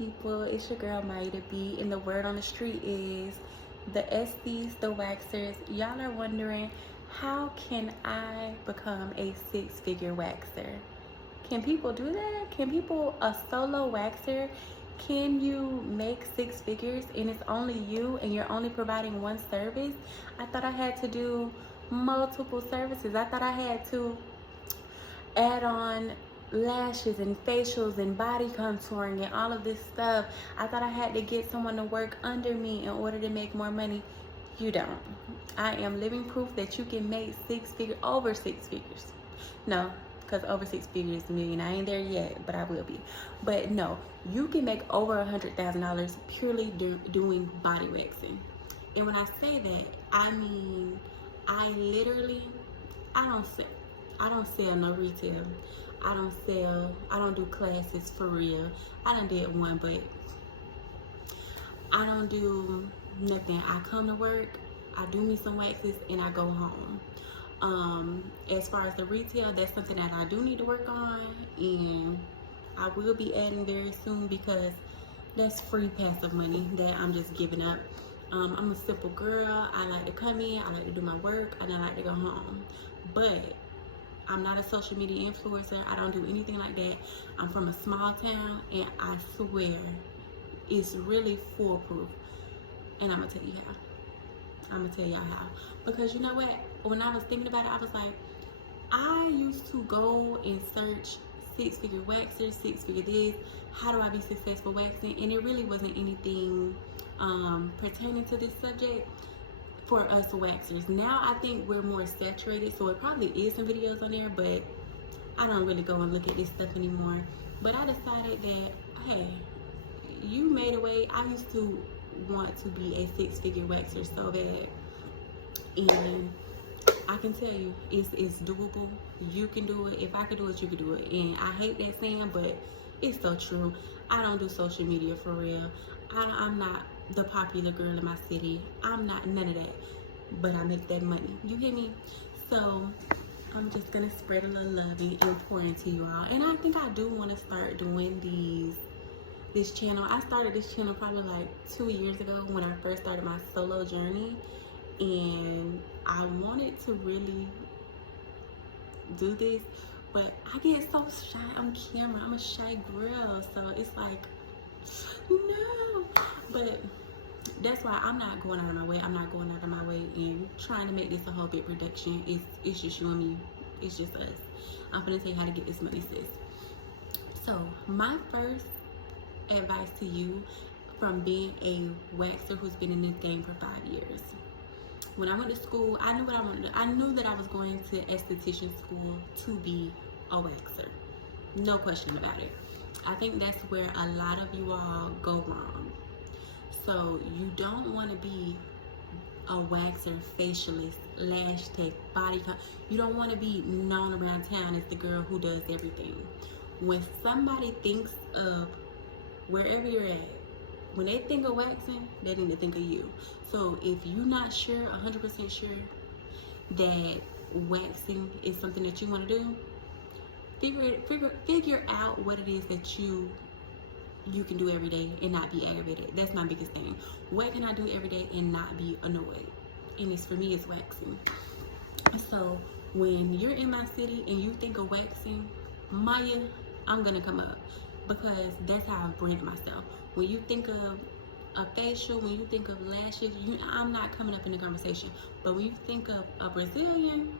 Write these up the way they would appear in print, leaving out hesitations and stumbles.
people, it's your girl Beeyoutifulwaxing, and the word on the street is the esties, the waxers. Y'all are wondering, how can I become a six-figure waxer? Can people do that? Can people, a solo waxer, can you make six figures and it's only you and you're only providing one service? I thought I had to do multiple services. I thought I had to add on lashes and facials and body contouring and all of this stuff. I thought I had to get someone to work under me in order to make more money. You don't. I am living proof that you can make over six figures. No, because over six figures is a million. I ain't there yet, but I will be. But no, you can make over $100,000 purely doing body waxing. And when I say that, I mean, I don't sell no retail. I don't do classes for real. I done did one, but I don't do nothing. I come to work, I do me some waxes, and I go home. As far as the retail, that's something that I do need to work on, and I will be adding very soon because that's free passive money that I'm just giving up. I'm a simple girl. I like to come in, I like to do my work, and I like to go home. But I'm not a social media influencer. I don't do anything like that. I'm from a small town, and I swear it's really foolproof. And I'm gonna tell you how. I'm gonna tell y'all how. Because you know what? When I was thinking about it, I was like, I used to go and search six-figure waxers, six-figure this. How do I be successful waxing? And it really wasn't anything pertaining to this subject for us waxers. Now I think we're more saturated, so it probably is some videos on there, but I don't really go and look at this stuff anymore. But I decided that, hey, you made a way. I used to want to be a six-figure waxer so bad, and I can tell you it's doable. You can do it. If I could do it, you could do it. And I hate that saying, but it's so true. I don't do social media for real. I'm not the popular girl in my city. I'm not none of that, but I make that money. You hear me? So I'm just gonna spread a little love and pour into you all. And I think I do want to start doing this channel. I started this channel probably like 2 years ago when I first started my solo journey, and I wanted to really do this, but I get so shy on camera. I'm a shy girl, so it's like, no. But that's why I'm not going out of my way. I'm not going out of my way and trying to make this a whole big production. It's just you and me. It's just us. I'm gonna tell you how to get this money, sis. So my first advice to you, from being a waxer who's been in this game for 5 years. When I went to school, I knew what I wanted to do. I knew that I was going to esthetician school to be a waxer. No question about it. I think that's where a lot of you all go wrong. So you don't want to be a waxer, facialist, lash tech, you don't want to be known around town as the girl who does everything. When somebody thinks of wherever you're at, when they think of waxing, they need to think of you. So if you're not sure, 100% sure that waxing is something that you want to do, figure out what it is that you can do every day and not be aggravated. That's my biggest thing. What can I do every day and not be annoyed? And it's, for me, it's waxing. So when you're in my city and you think of waxing, Maya, I'm gonna come up, because that's how I brand myself. When you think of a facial, when you think of lashes, I'm not coming up in the conversation. But when you think of a Brazilian,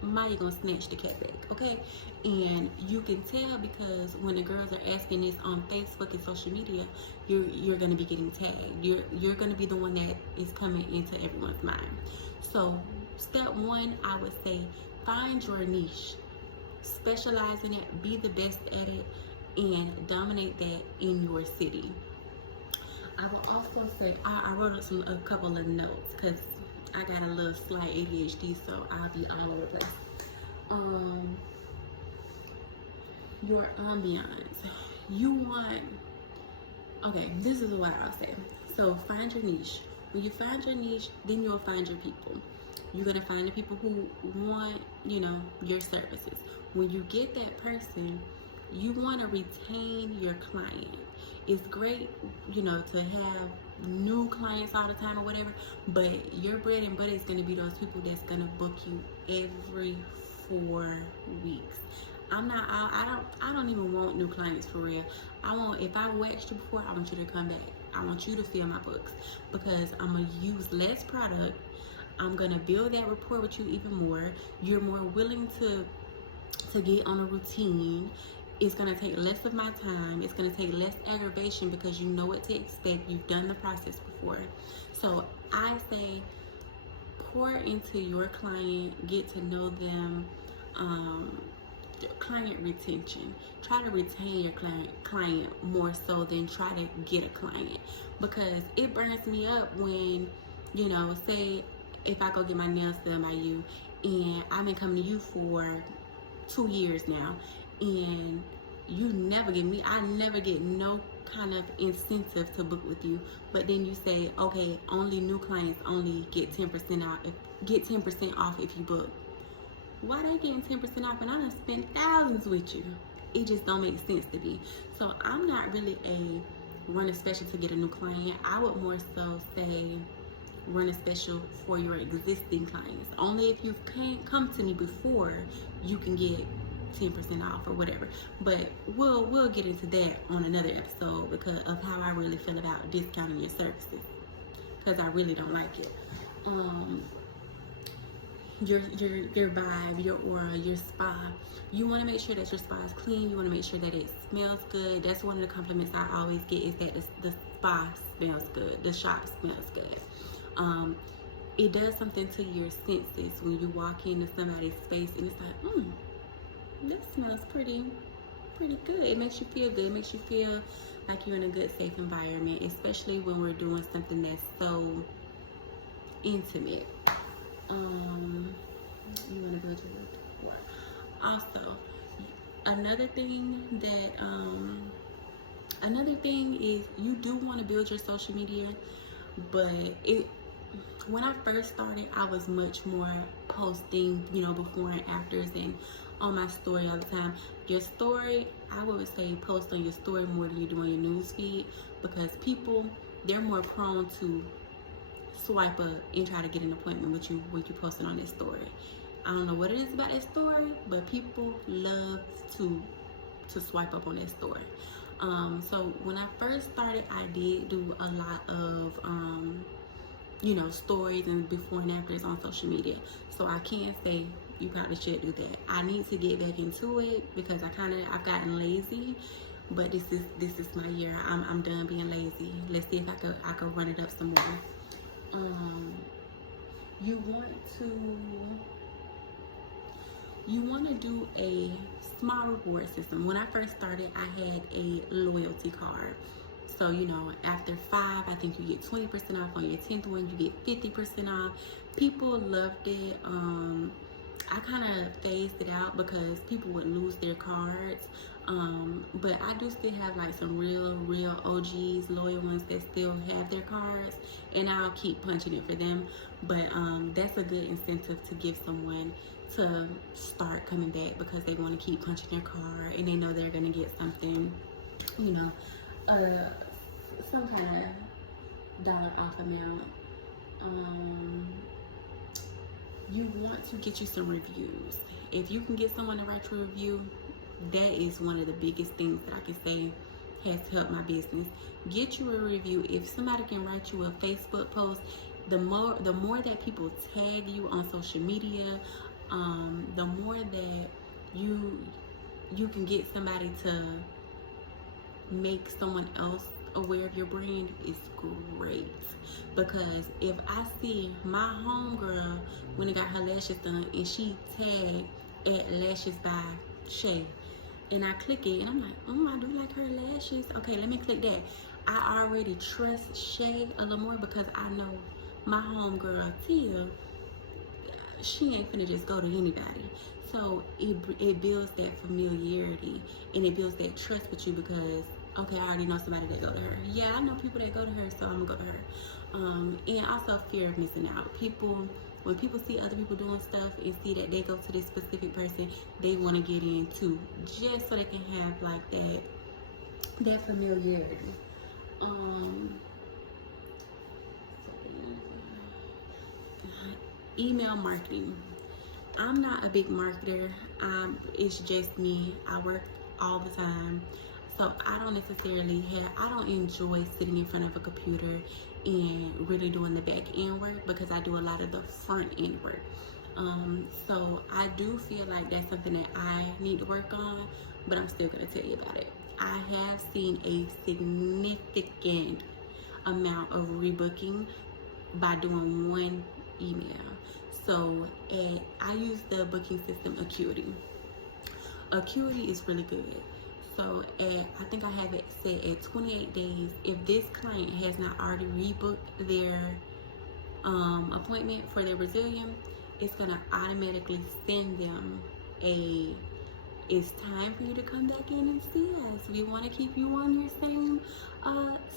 Maya gonna snatch the cat back, okay? And you can tell because when the girls are asking this on Facebook and social media, you're gonna be getting tagged. You're gonna be the one that is coming into everyone's mind. So step one, I would say, find your niche, specialize in it, be the best at it, and dominate that in your city. I will also say, I wrote up a couple of notes because I got a little slight ADHD, so I'll be all over the place. Your ambiance. You want, okay, this is what I'll say. So find your niche. When you find your niche, then you'll find your people. You're gonna find the people who want, your services. When you get that person, you want to retain your client. It's great, you know, to have new clients all the time or whatever, but your bread and butter is going to be those people that's going to book you every 4 weeks. I don't even want new clients for real. If I waxed you before, I want you to come back. I want you to fill my books, because I'm going to use less product. I'm going to build that rapport with you even more. You're more willing to get on a routine. It's going to take less of my time. It's going to take less aggravation, because you know what to expect. You've done the process before. So I say, pour into your client, get to know them. Client retention. Try to retain your client more so than try to get a client, because it burns me up when, you know, say if I go get my nails done by you, and I've been coming to you for 2 years now, and you never get me, I never get no kind of incentive to book with you, but then you say, okay, only new clients only get 10% off if you book. Why they getting 10% off and I done spent thousands with you? It just don't make sense to me. So I'm not really a run a special to get a new client. I would more so say run a special for your existing clients. Only if you've come to me before, you can get 10% off or whatever. But we'll get into that on another episode, because of how I really feel about discounting your services, because I really don't like it. Your vibe, your aura, your spa. You want to make sure that your spa is clean. You want to make sure that it smells good. That's one of the compliments I always get, is that the spa smells good. The shop smells good. It does something to your senses when you walk into somebody's space and it's like, this smells pretty good. It makes you feel good. It makes you feel like you're in a good, safe environment, especially when we're doing something that's so intimate. You want to build your rapport. Also, another thing is you do want to build your social media, but when I first started, I was much more posting, you know, before and afters and on my story all the time. Your story, I would say post on your story more than you do on your news feed, because people, they're more prone to swipe up and try to get an appointment with you when you're posting on this story. I don't know what it is about that story, but people love to swipe up on that story. So when I first started, I did do a lot of you know, stories and before and afters on social media. So I can't say you probably should do that. I need to get back into it, because I've gotten lazy. But this is my year. I'm done being lazy. Let's see if I could run it up some more. You want to do a small reward system. When I first started, I had a loyalty card. So, you know, after 5, I think you get 20% off. On your 10th one, you get 50% off. People loved it. I kind of phased it out because people would lose their cards. But I do still have like some real OGs, loyal ones that still have their cards, and I'll keep punching it for them. But that's a good incentive to give someone to start coming back, because they want to keep punching their card and they know they're going to get something, you know, some kind of dollar off amount. You want to get you some reviews. If you can get someone to write you a review, that is one of the biggest things that I can say has helped my business. Get you a review. If somebody can write you a Facebook post, the more that people tag you on social media, the more that you can get somebody to make someone else aware of your brand is great. Because if I see my homegirl when I got her lashes done and she tagged at Lashes by Shay, and I click it and I'm like, oh, I do like her lashes. Okay, let me click that. I already trust Shay a little more, because I know my homegirl Tia, she ain't finna just go to anybody. So it builds that familiarity and it builds that trust with you, because okay, I already know somebody that go to her. Yeah, I know people that go to her, so I'm gonna go to her. And also fear of missing out. People, when people see other people doing stuff and see that they go to this specific person, they want to get in too, just so they can have like that familiarity. Email marketing. I'm not a big marketer. It's just me. I work all the time, so I don't enjoy sitting in front of a computer and really doing the back end work, because I do a lot of the front end work. So I do feel like that's something that I need to work on, but I'm still gonna tell you about it. I have seen a significant amount of rebooking by doing one email. So I use the booking system Acuity. Acuity is really good. So I think I have it set at 28 days. If this client has not already rebooked their appointment for their Brazilian, it's gonna automatically send them it's time for you to come back in and see us. We want to keep you on your same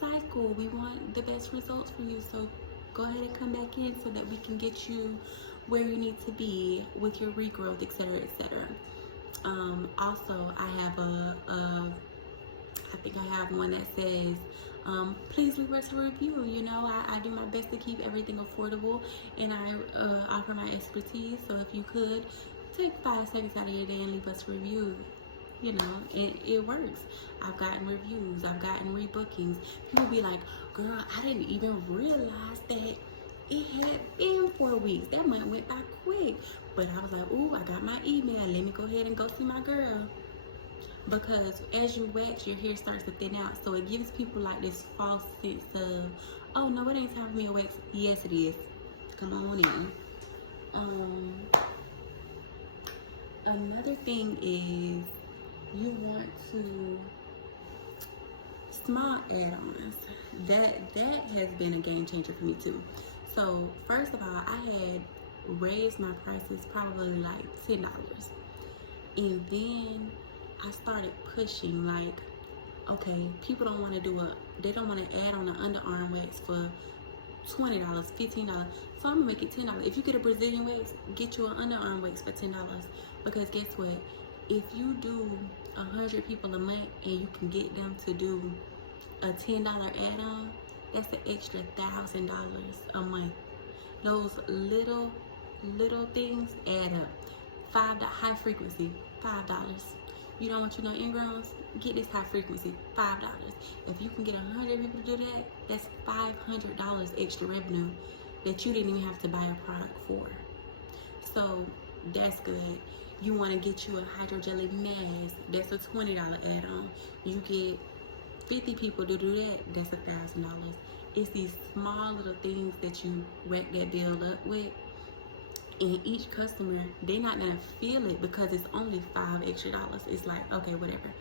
cycle. We want the best results for you. So go ahead and come back in so that we can get you where you need to be with your regrowth, etc., etc. Also, I have I think I have one that says, please leave us a review. You know, I do my best to keep everything affordable, and I offer my expertise. So if you could take 5 seconds out of your day and leave us a review, you know, it works. I've gotten reviews, I've gotten rebookings. People be like, girl, I didn't even realize that it had been 4 weeks. That month went by quick. But I was like, ooh, I got my email. Let me go ahead and go see my girl. Because as you wax, your hair starts to thin out. So it gives people like this false sense of, oh, no, it ain't time for me to wax. Yes, it is. Come on in. Another thing is you want to small add-ons. That has been a game changer for me too. So first of all, I had raised my prices probably like $10, and then I started pushing like, okay, people don't want to they don't want to add on an underarm wax for $20, $15. So I'm gonna make it $10. If you get a Brazilian wax, get you an underarm wax for $10. Because guess what? If you do 100 people a month and you can get them to do a $10 add-on, that's an extra $1,000 a month. Those little things add up. High frequency, $5. You don't want you no ingrowns? Get this high frequency, $5. If you can get 100 people to do that, that's $500 extra revenue that you didn't even have to buy a product for. So that's good. You want to get you a hydrogelic mask, that's a $20 add-on. You get 50 people to do that, that's $1,000. It's these small little things that you rack that bill up with, and each customer, they're not gonna feel it because it's only $5 extra. It's like, okay, whatever.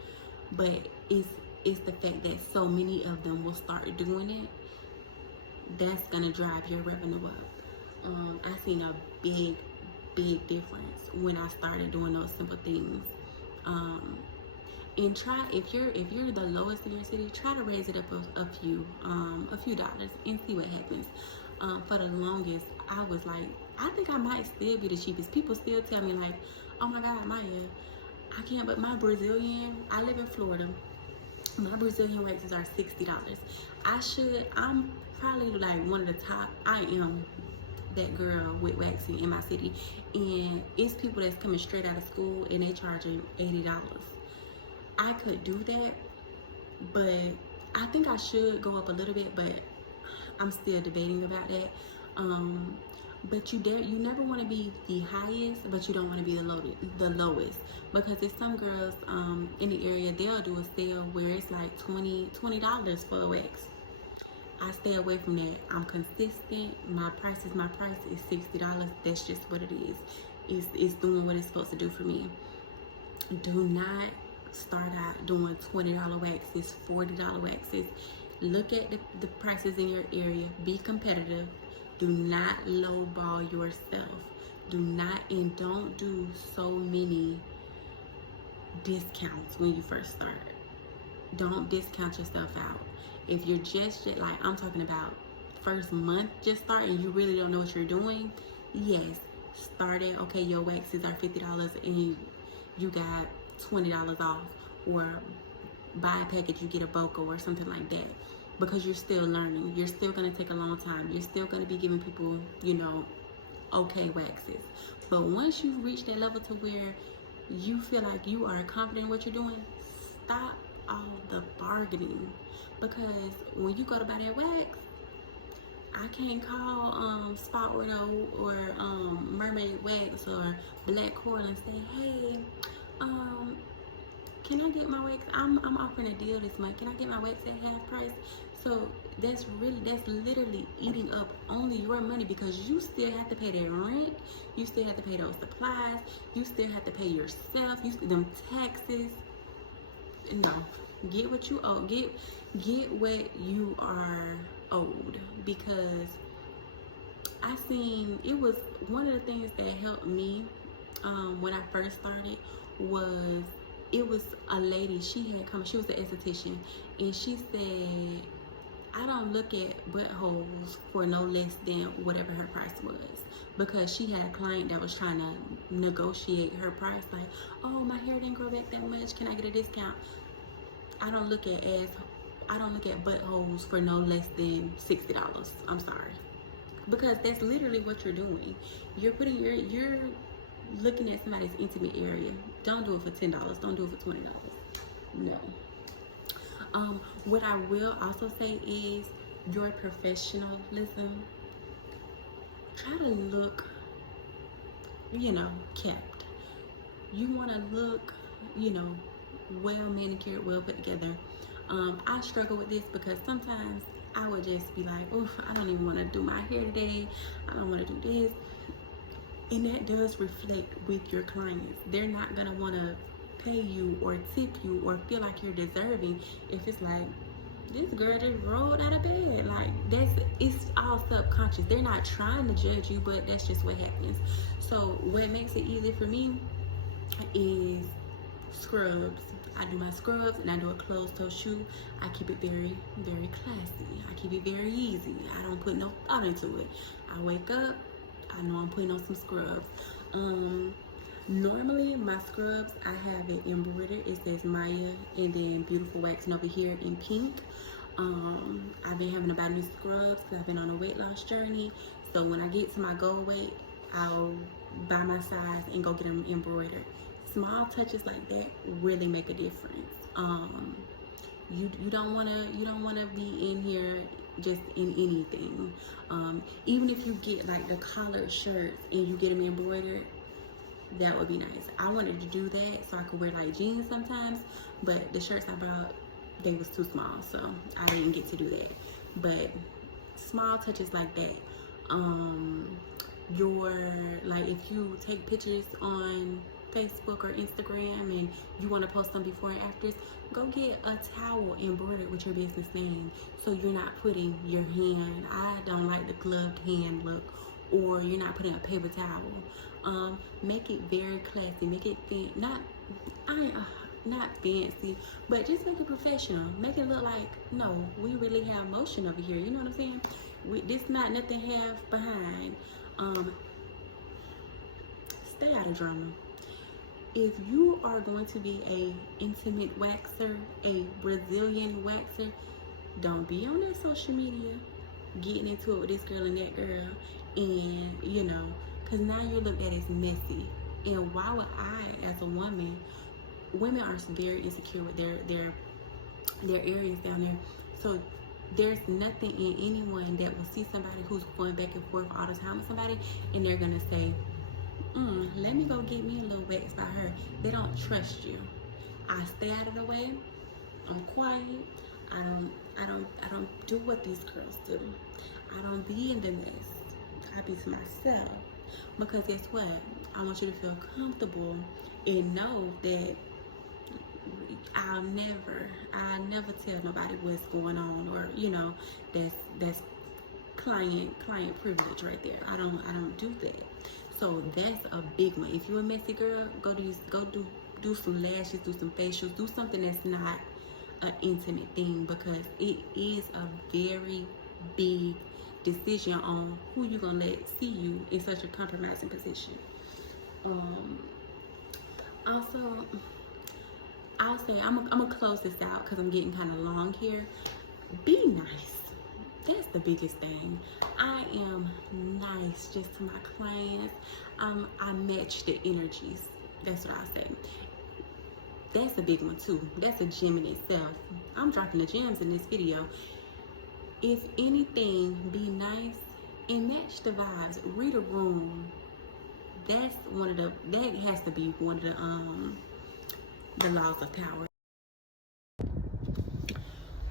But it's the fact that so many of them will start doing it, that's gonna drive your revenue up. I seen a big difference when I started doing those simple things. And try, if you're the lowest in your city, try to raise it up a few dollars and see what happens. For the longest, I was like, I think I might still be the cheapest. People still tell me like, oh my God, Maya, I can't, but my Brazilian, I live in Florida, my Brazilian waxes are $60. I'm probably like one of the top. I am that girl with waxing in my city, and it's people that's coming straight out of school and they charging $80. I could do that, but I think I should go up a little bit, but I'm still debating about that. But you never want to be the highest, but you don't want to be the lowest, because there's some girls in the area, they'll do a sale where it's like $20 for a wax. I stay away from that. I'm consistent. My price is $60. That's just what it is. It's doing what it's supposed to do for me. Do not start out doing $20 waxes, $40 waxes. Look at the prices in your area. Be competitive. Do not lowball yourself. And don't do so many discounts when you first start. Don't discount yourself out. If you're just like I'm talking about first month just starting, you really don't know what you're doing, yes, starting, okay, your waxes are $50 and you got $20 off, or buy a package, you get a BOCO or something like that, because you're still learning. You're still going to take a long time. You're still going to be giving people, you know, okay waxes. But once you reach that level to where you feel like you are confident in what you're doing, stop all the bargaining. Because when you go to buy that wax, I can't call Spot Widow or Mermaid Wax or Black Coral and say, hey, can I get my wax? I'm offering a deal this month. Can I get my wax at half price? So that's literally eating up only your money, because you still have to pay their rent, you still have to pay those supplies, you still have to pay yourself, them taxes. No, get what you owe. Get what you are owed, because I seen, it was one of the things that helped me when I first started was, it was a lady, she had come, she was an esthetician, and she said, I don't look at buttholes for no less than whatever her price was, because she had a client that was trying to negotiate her price, like, oh, my hair didn't grow back that much, can I get a discount? I don't look at buttholes for no less than $60. I'm sorry, because that's literally what you're doing. You're looking at somebody's intimate area. Don't do it for $10. Don't do it for $20. No. What I will also say is your professionalism. Try to look, you know, kept. You want to look, you know, well manicured, well put together. I struggle with this because sometimes I would just be like, oof, I don't even want to do my hair today. I don't want to do this. And that does reflect with your clients. They're not going to want to pay you or tip you or feel like you're deserving if it's like, this girl just rolled out of bed. Like, it's all subconscious. They're not trying to judge you, but that's just what happens. So what makes it easy for me is scrubs. I do my scrubs and I do a closed toe shoe. I keep it very, very classy. I keep it very easy. I don't put no thought into it. I wake up, I know I'm putting on some scrubs. Normally my scrubs, I have it embroidered. It says Maya and then Beautiful Waxing over here in pink. I've been having to buy new scrubs because I've been on a weight loss journey. So when I get to my goal weight, I'll buy my size and go get them embroidered. Small touches like that really make a difference. You don't wanna be in here just in anything. Even if you get like the collared shirts and you get them embroidered, that would be nice. I wanted to do that so I could wear like jeans sometimes, but the shirts I bought, they was too small, so I didn't get to do that. But small touches like that. Like if you take pictures on Facebook or Instagram and you want to post them before and afters, go get a towel embroidered with your business name, so you're not putting your hand, I don't like the gloved hand look, or you're not putting a paper towel. Make it very classy, make it not fancy, but just make it professional. Make it look like, no, we really have motion over here, you know what I'm saying? This not nothing half behind. Stay out of drama. If you are going to be a intimate waxer, a Brazilian waxer, don't be on that social media getting into it with this girl and that girl, and you know, because now you're looked at as messy. And why would I, as a woman, women are very insecure with their areas down there, so there's nothing in anyone that will see somebody who's going back and forth all the time with somebody and they're gonna say, let me go get me a little wax by her. They don't trust you. I stay out of the way. I'm quiet. I don't do what these girls do. I don't be in the mess. I be to myself. Because guess what? I want you to feel comfortable and know that I never tell nobody what's going on, or you know, that's client privilege right there. I don't do that. So that's a big one. If you're a messy girl, go do some lashes, do some facials, do something that's not an intimate thing, because it is a very big decision on who you're gonna let see you in such a compromising position. Also, I'll say I'm gonna close this out because I'm getting kind of long here. Be nice. That's the biggest thing. I am nice just to my clients. I match the energies. That's what I say. That's a big one too. That's a gem in itself. I'm dropping the gems in this video. If anything, be nice and match the vibes. Read a room. That's one of the, that has to be one of the laws of power.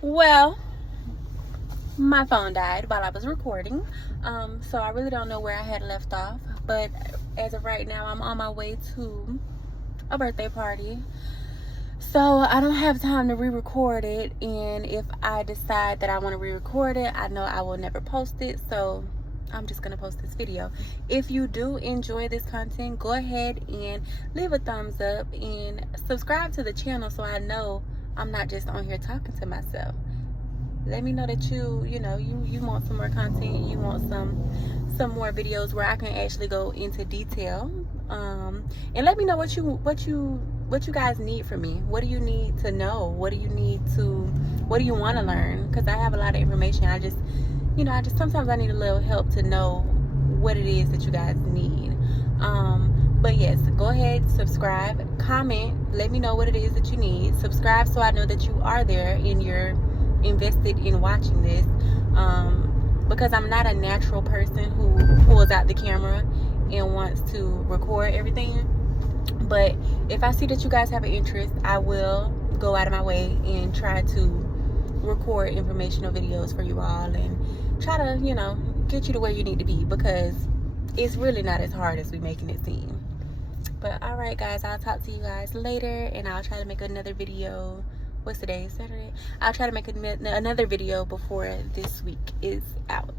Well, my phone died while I was recording, so I really don't know where I had left off, but as of right now, I'm on my way to a birthday party, so I don't have time to re-record it. And if I decide that I want to re-record it, I know I will never post it, so I'm just gonna post this video. If you do enjoy this content, go ahead and leave a thumbs up and subscribe to the channel so I know I'm not just on here talking to myself. Let me know that you want some more content, you want some more videos where I can actually go into detail. And let me know what you guys need from me. What do you need to know? What do you want to learn? Because I have a lot of information. I just sometimes I need a little help to know what it is that you guys need. But yes, go ahead, subscribe, comment, let me know what it is that you need. Subscribe so I know that you are there and you're invested in watching this, because I'm not a natural person who pulls out the camera and wants to record everything. But if I see that you guys have an interest, I will go out of my way and try to record informational videos for you all and try to, get you to where you need to be, because it's really not as hard as we making it seem. But all right, guys, I'll talk to you guys later, and I'll try to make another video. What's today? Saturday? I'll try to make another video before this week is out.